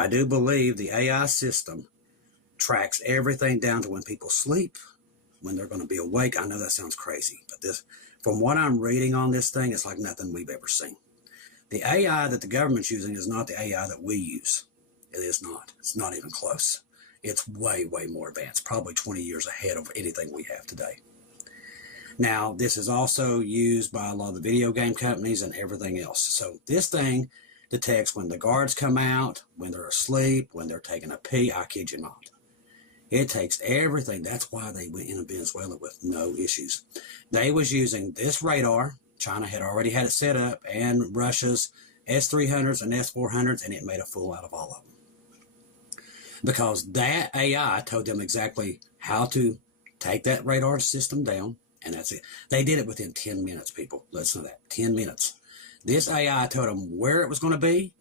I do believe the AI system tracks everything down to when people sleep, when they're going to be awake. I know that sounds crazy, but this, from what I'm reading on this thing, it's like nothing we've ever seen. The AI that the government's using is not the AI that we use. It is not. It's not even close. It's way, way more advanced, probably 20 years ahead of anything we have today. Now, this is also used by a lot of the video game companies and everything else. So this thing detects when the guards come out, when they're asleep, when they're taking a pee. I kid you not. It takes everything. That's why they went into Venezuela with no issues. They was using this radar. China had already had it set up, and Russia's S-300s and S-400s, and it made a fool out of all of them. Because that AI told them exactly how to take that radar system down, and that's it. They did it within 10 minutes, people. Listen to that, 10 minutes. This AI told them where it was going to be,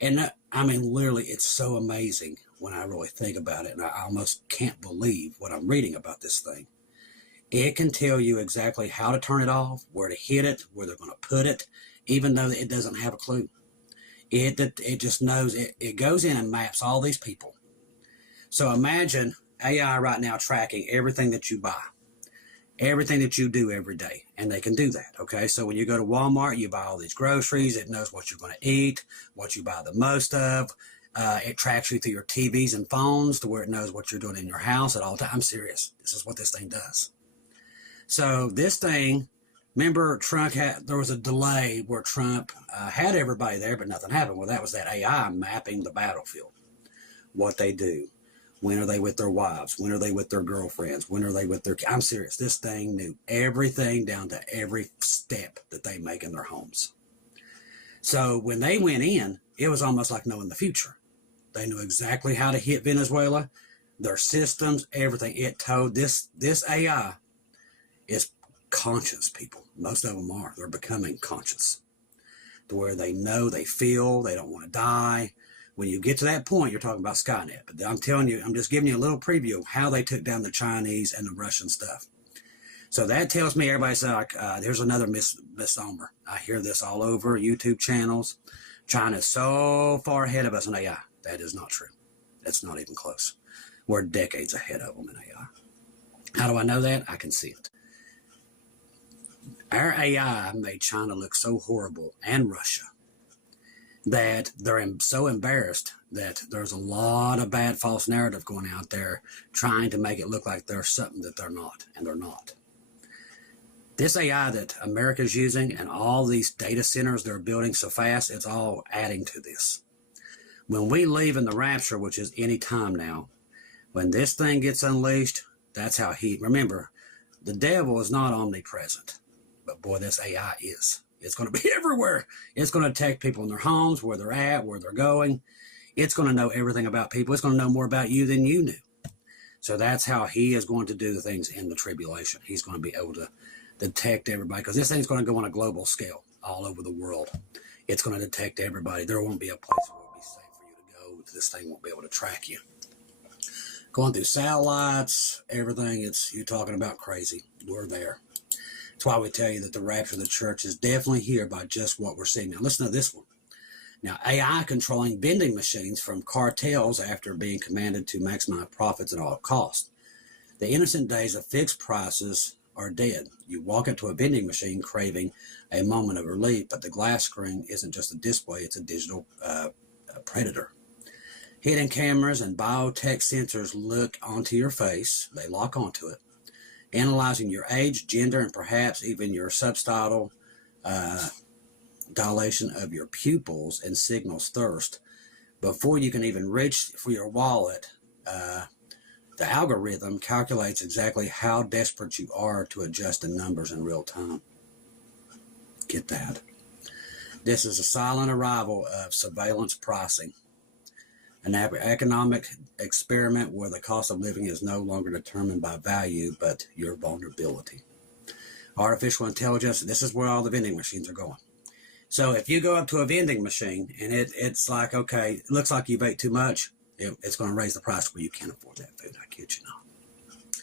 and I mean, literally, it's so amazing when I really think about it, and I almost can't believe what I'm reading about this thing. It can tell you exactly how to turn it off, where to hit it, where they're going to put it, even though it doesn't have a clue. It just knows. It goes in and maps all these people. So imagine AI right now tracking everything that you buy, everything that you do every day, and they can do that, okay? So when you go to Walmart, you buy all these groceries. It knows what you're going to eat, what you buy the most of. It tracks you through your TVs and phones to where it knows what you're doing in your house at all times. I'm serious. This is what this thing does. So this thing, remember there was a delay where Trump had everybody there, but nothing happened. Well, that was that AI mapping the battlefield, what they do. When are they with their wives? When are they with their girlfriends? When are they with their... I'm serious. This thing knew everything down to every step that they make in their homes. So when they went in, it was almost like knowing the future. They knew exactly how to hit Venezuela, their systems, everything. It told this AI is conscious, people. Most of them are. They're becoming conscious to where they know, they feel, they don't want to die. When you get to that point, you're talking about Skynet. But I'm telling you, I'm just giving you a little preview of how they took down the Chinese and the Russian stuff. So that tells me everybody's like, there's another misnomer. I hear this all over YouTube channels. China's so far ahead of us in AI. That is not true. That's not even close. We're decades ahead of them in AI. How do I know that? I can see it. Our AI made China look so horrible, and Russia, that they're so embarrassed that there's a lot of bad false narrative going out there trying to make it look like they're something that they're not, and they're not. This AI that America's using and all these data centers they're building so fast, it's all adding to this. When we leave in the rapture, which is any time now, when this thing gets unleashed, that's how remember, the devil is not omnipresent, but boy, this AI is. It's going to be everywhere. It's going to attack people in their homes, where they're at, where they're going. It's going to know everything about people. It's going to know more about you than you knew. So that's how he is going to do the things in the tribulation. He's going to be able to detect everybody, because this thing's going to go on a global scale all over the world. It's going to detect everybody. There won't be a place where it'll be safe for you to go. This thing won't be able to track you. Going through satellites, everything, you're talking about crazy. We're there. That's why we tell you that the rapture of the church is definitely here by just what we're seeing. Now, listen to this one. Now, AI controlling vending machines from cartels after being commanded to maximize profits at all costs. The innocent days of fixed prices are dead. You walk into a vending machine craving a moment of relief, but the glass screen isn't just a display, it's a digital predator. Hidden cameras and biotech sensors look onto your face. They lock onto it, analyzing your age, gender, and perhaps even your substandard dilation of your pupils, and signals thirst. Before you can even reach for your wallet, the algorithm calculates exactly how desperate you are to adjust the numbers in real time. Get that? This is a silent arrival of surveillance pricing, an economic experiment where the cost of living is no longer determined by value, but your vulnerability. Artificial intelligence, this is where all the vending machines are going. So if you go up to a vending machine and it's like, okay, it looks like you've ate too much, it's going to raise the price where you can't afford that food. I kid you not.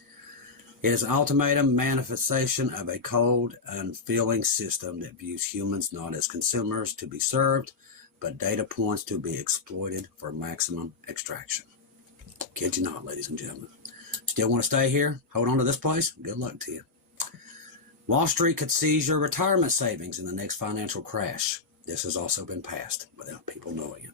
It is an ultimatum manifestation of a cold, unfeeling system that views humans not as consumers to be served, but data points to be exploited for maximum extraction. Kid you not, ladies and gentlemen. Still want to stay here? Hold on to this place? Good luck to you. Wall Street could seize your retirement savings in the next financial crash. This has also been passed without people knowing it.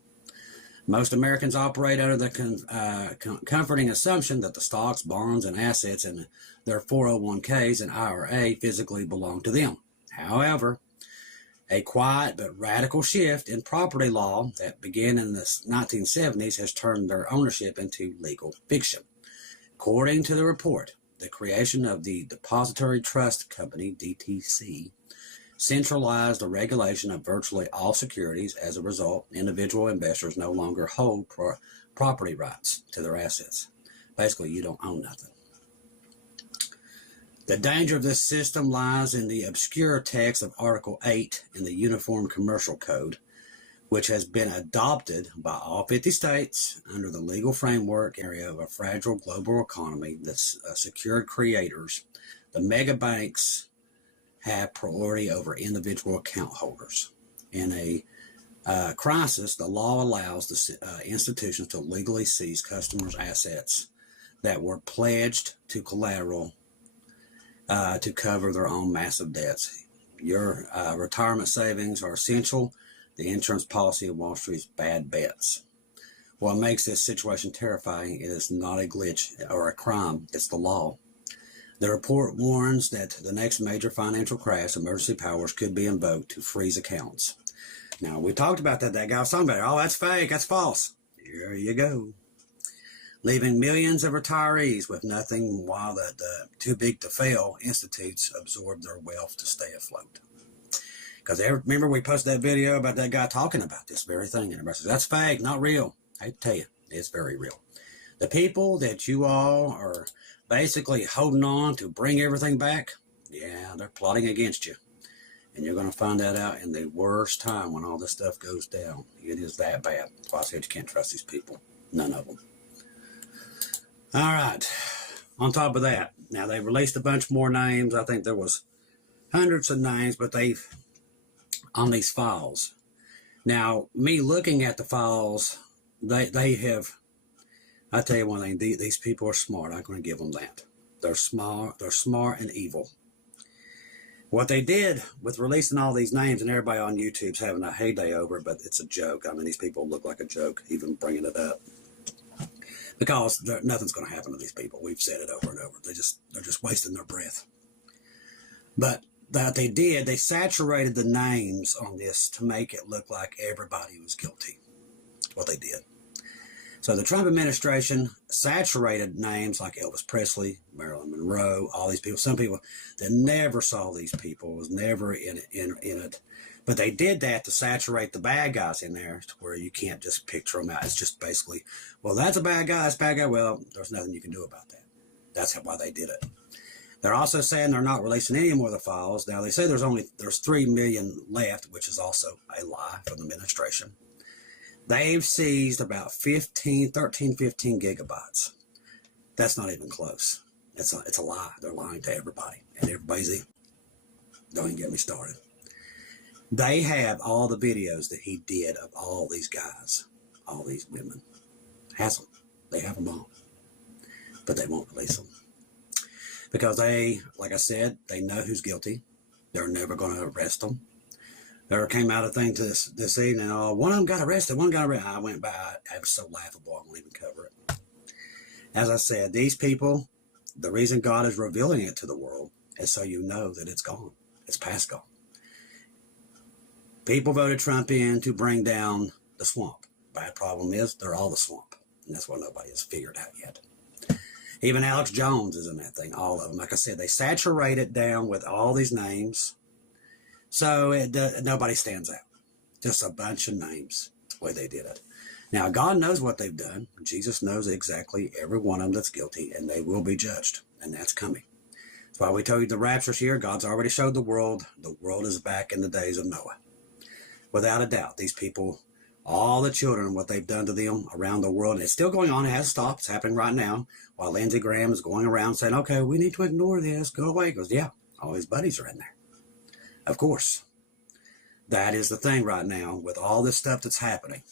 Most Americans operate under the comforting assumption that the stocks, bonds, and assets in their 401ks and IRA physically belong to them. However, a quiet but radical shift in property law that began in the 1970s has turned their ownership into legal fiction. According to the report, the creation of the Depository Trust Company, DTC, centralized the regulation of virtually all securities. As a result, individual investors no longer hold property rights to their assets. Basically, you don't own nothing. The danger of this system lies in the obscure text of Article 8 in the Uniform Commercial Code, which has been adopted by all 50 states under the legal framework area of a fragile global economy that's secured creators. The mega banks have priority over individual account holders. In a crisis, the law allows the institutions to legally seize customers' assets that were pledged to collateral to cover their own massive debts. Your retirement savings are essential. The insurance policy of Wall Street's bad bets. What makes this situation terrifying is not a glitch or a crime, it's the law. The report warns that the next major financial crash, emergency powers could be invoked to freeze accounts. Now, we talked about that. That guy was talking about it. Oh, that's fake. That's false. Here you go. Leaving millions of retirees with nothing while the too big to fail institutes absorb their wealth to stay afloat. Because remember we posted that video about that guy talking about this very thing. And everybody says, that's fake, not real. I tell you, it's very real. The people that you all are basically holding on to bring everything back, yeah, they're plotting against you. And you're going to find that out in the worst time when all this stuff goes down. It is that bad. That's why I said you can't trust these people. None of them. All right. On top of that, now they've released a bunch more names. I think there was hundreds of names, but they've on these files. Now, me looking at the files, they have, I tell you one thing, these people are smart. I'm going to give them that. They're smart and evil. What they did with releasing all these names, and everybody on YouTube's having a heyday over it, but it's a joke. I mean, these people look like a joke, even bringing it up. Because nothing's going to happen to these people. We've said it over and over. They're just wasting their breath. But that they did, they saturated the names on this to make it look like everybody was guilty. That's what they did. So the Trump administration saturated names like Elvis Presley, Marilyn Monroe, all these people. Some people that never saw these people, was never in it. But they did that to saturate the bad guys in there to where you can't just picture them out. It's just basically, well, that's a bad guy, that's a bad guy. Well, there's nothing you can do about that. That's why they did it. They're also saying they're not releasing any more of the files. Now, they say there's 3 million left, which is also a lie from the administration. They've seized about 15 gigabytes. That's not even close. It's a lie. They're lying to everybody. And everybody's don't even get me started. They have all the videos that he did of all these guys, all these women. Has them. They have them all. But they won't release them. Because they, like I said, they know who's guilty. They're never going to arrest them. There came out a thing to this evening. Oh, one of them got arrested. One got arrested. I went by. It was so laughable. I won't even cover it. As I said, these people, the reason God is revealing it to the world is so you know that it's gone. It's past gone. People voted Trump in to bring down the swamp. Bad problem is they're all the swamp. And that's what nobody has figured out yet. Even Alex Jones is in that thing. All of them. Like I said, they saturate it down with all these names. So nobody stands out. Just a bunch of names. That's the way they did it. Now, God knows what they've done. Jesus knows exactly every one of them that's guilty, and they will be judged. And that's coming. That's why we told you the rapture's here. God's already showed the world. The world is back in the days of Noah. Without a doubt, these people, all the children, what they've done to them around the world, and it's still going on. It hasn't stopped. It's happening right now. While Lindsey Graham is going around saying, okay, we need to ignore this. Go away. He goes, yeah, all his buddies are in there. Of course. That is the thing right now with all this stuff that's happening,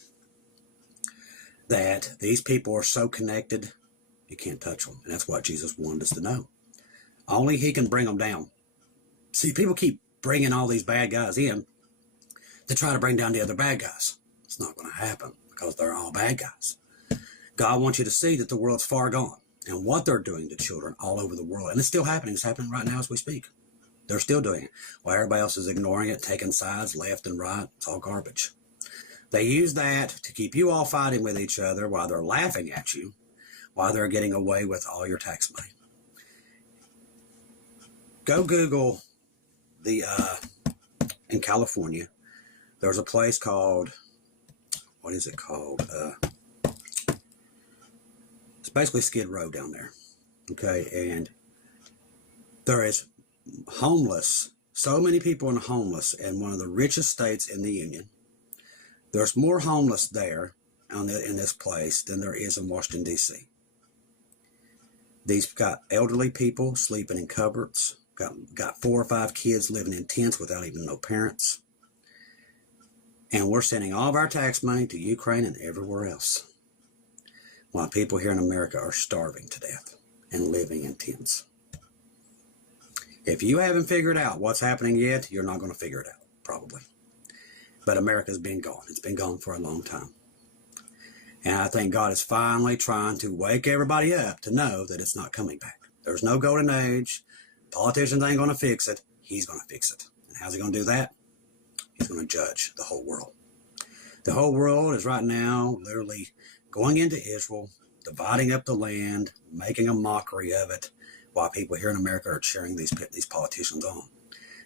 that these people are so connected, you can't touch them. And that's what Jesus wanted us to know. Only he can bring them down. See, people keep bringing all these bad guys in to try to bring down the other bad guys. It's not going to happen because they're all bad guys. God wants you to see that the world's far gone and what they're doing to children all over the world. And it's still happening. It's happening right now as we speak. They're still doing it. While everybody else is ignoring it, taking sides left and right. It's all garbage. They use that to keep you all fighting with each other while they're laughing at you, while they're getting away with all your tax money. Go Google in California, there's a place called, what is it called? It's basically Skid Row down there. Okay, and there is homeless, so many people in homeless in one of the richest states in the Union. There's more homeless there in this place than there is in Washington, D.C. These got elderly people sleeping in cupboards, got 4 or 5 kids living in tents without even no parents. And we're sending all of our tax money to Ukraine and everywhere else, while people here in America are starving to death and living in tents. If you haven't figured out what's happening yet, you're not going to figure it out, probably. But America's been gone. It's been gone for a long time. And I think God is finally trying to wake everybody up to know that it's not coming back. There's no golden age. Politicians ain't going to fix it. He's going to fix it. And how's he going to do that? He's going to judge the whole world. The whole world is right now literally going into Israel, dividing up the land, making a mockery of it, while people here in America are cheering these politicians on.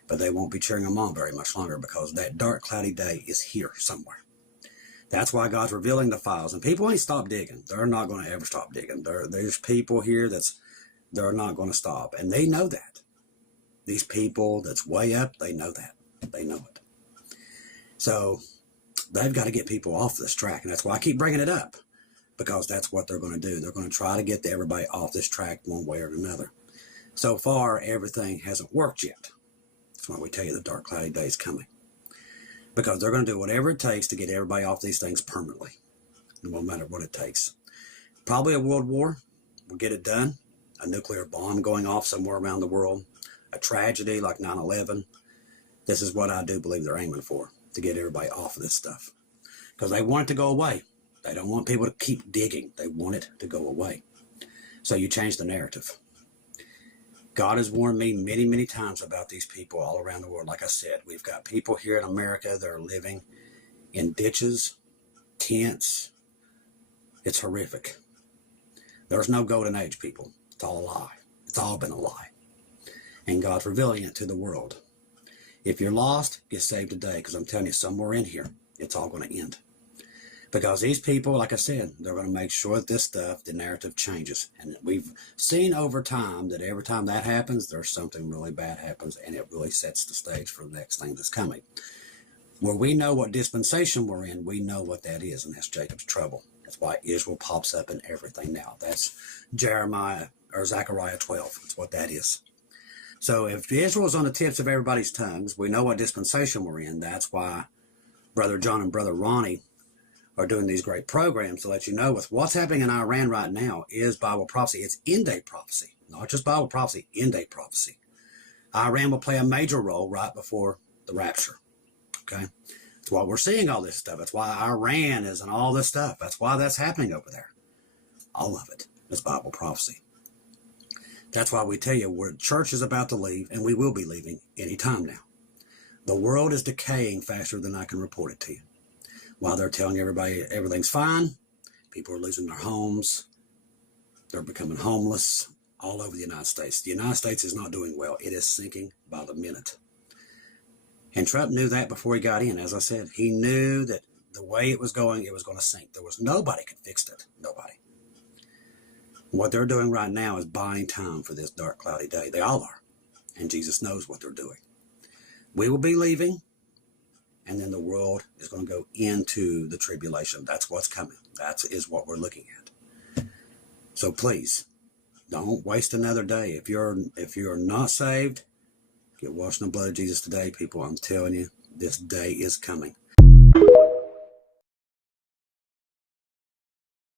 But they won't be cheering them on very much longer because that dark, cloudy day is here somewhere. That's why God's revealing the files. And people ain't stopped digging. They're not going to ever stop digging. There's people here they're not going to stop. And they know that. These people that's way up, they know that. They know it. So they've got to get people off this track. And that's why I keep bringing it up, because that's what they're going to do. They're going to try to get everybody off this track one way or another. So far, everything hasn't worked yet. That's why we tell you the dark, cloudy day is coming. Because they're going to do whatever it takes to get everybody off these things permanently. No matter what it takes. Probably a world war will get it done. A nuclear bomb going off somewhere around the world. A tragedy like 9/11. This is what I do believe they're aiming for. To get everybody off of this stuff. Because they want it to go away. They don't want people to keep digging. They want it to go away. So you change the narrative. God has warned me many, many times about these people all around the world. Like I said, we've got people here in America that are living in ditches, tents. It's horrific. There's no golden age, people. It's all a lie. It's all been a lie. And God's revealing it to the world. If you're lost, get saved today, because I'm telling you, somewhere in here, it's all going to end. Because these people, like I said, they're going to make sure that this stuff, the narrative changes. And we've seen over time that every time that happens, there's something really bad happens, and it really sets the stage for the next thing that's coming. Where we know what dispensation we're in, we know what that is, and that's Jacob's trouble. That's why Israel pops up in everything now. That's Jeremiah or Zechariah 12. That's what that is. So if Israel's on the tips of everybody's tongues, we know what dispensation we're in. That's why Brother John and Brother Ronnie are doing these great programs to let you know with what's happening in Iran right now is Bible prophecy. It's end-day prophecy, not just Bible prophecy, end-day prophecy. Iran will play a major role right before the rapture, okay? That's why we're seeing all this stuff. That's why Iran is and all this stuff. That's why that's happening over there. All of it is Bible prophecy. That's why we tell you the church is about to leave, and we will be leaving any time now. The world is decaying faster than I can report it to you. While they're telling everybody everything's fine, people are losing their homes. They're becoming homeless all over the United States. The United States is not doing well. It is sinking by the minute. And Trump knew that before he got in. As I said, he knew that the way it was going to sink. There was nobody could fix it. Nobody. What they're doing right now is buying time for this dark, cloudy day. They all are. And Jesus knows what they're doing. We will be leaving. And then the world is going to go into the tribulation. That's what's coming. That is what we're looking at. So please, don't waste another day. If you're not saved, get washed in the blood of Jesus today, people. I'm telling you, This day is coming.